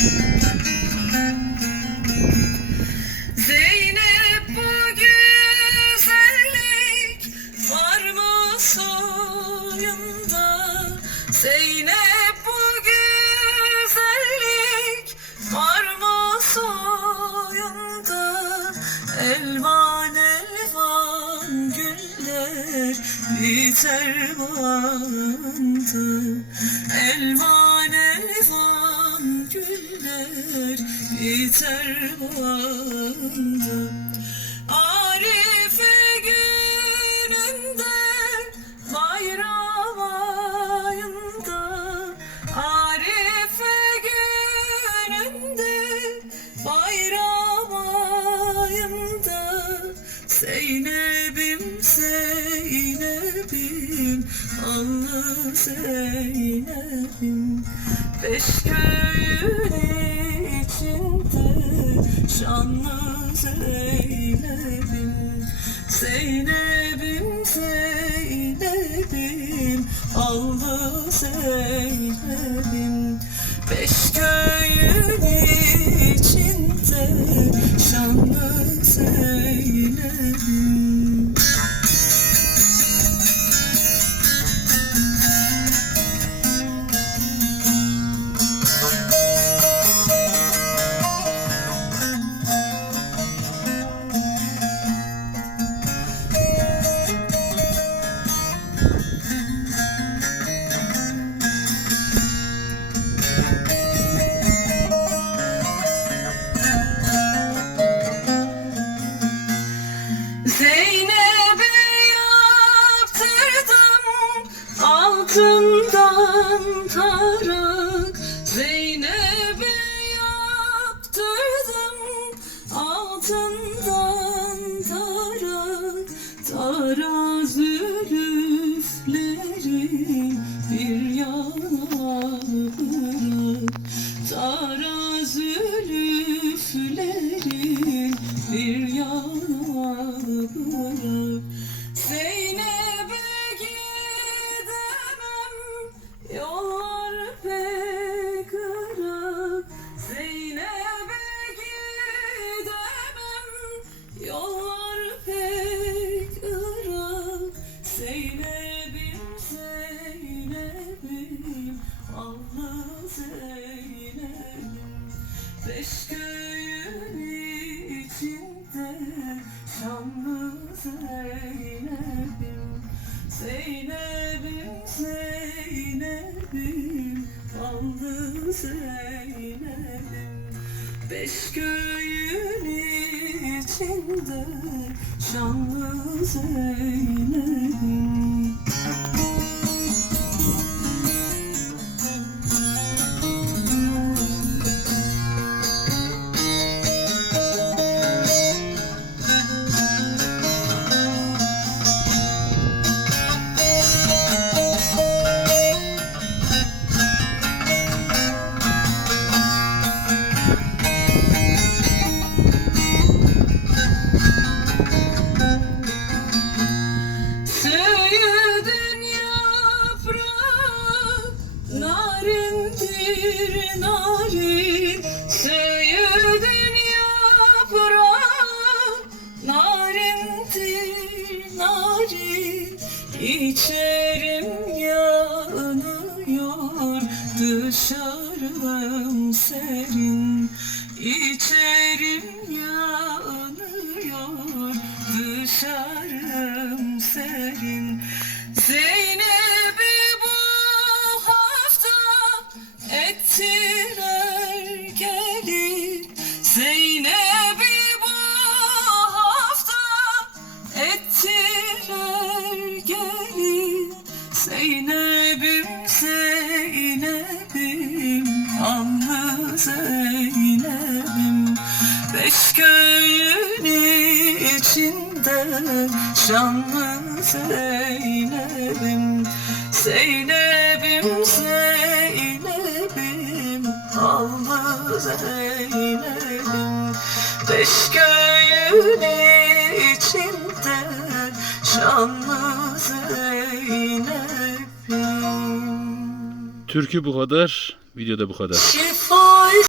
Zeynep bu güzellik var mı soyunda? Elvan elvan güller biter. Elvan elvan biter bandı. Arife gününde bayram ayında. Arife gününde bayram ayında. Zeynep'im Zeynep'im Allah Zeynep'im Beş köyün içinde şanlı Zeynep'im. Zeynep'im Zeynep'im Allah Zeynep'im. Beş köyün içinde şanlı Zeynep'im tarak Zeynep'e yaptırdım. Altından tarak Tara zülüfleri bir yana bırak. Tara Allah Zeynep'im Beş köyün içinde. Şanlı Zeynep'im Zeynep'im. Zeynep'im Kanlı Zeynep'im Beş köyün içinde. Şanlı Zeynep'im narin Söğüdün yaprağı. Narindir narin İçerim yanıyor. Dışarım serin İçerim ettiler gelin Zeynep'i bu hafta ettiler gelin Zeynep'im Zeynep'im Anlı Zeynep'im. Beş köyün içinde şanlı Zeynep'im Zeynep'im. Zeynep'im Zeynep'im Beş köyün içinde şanlı Zeynep'im Türkü bu kadar, videoda bu kadar.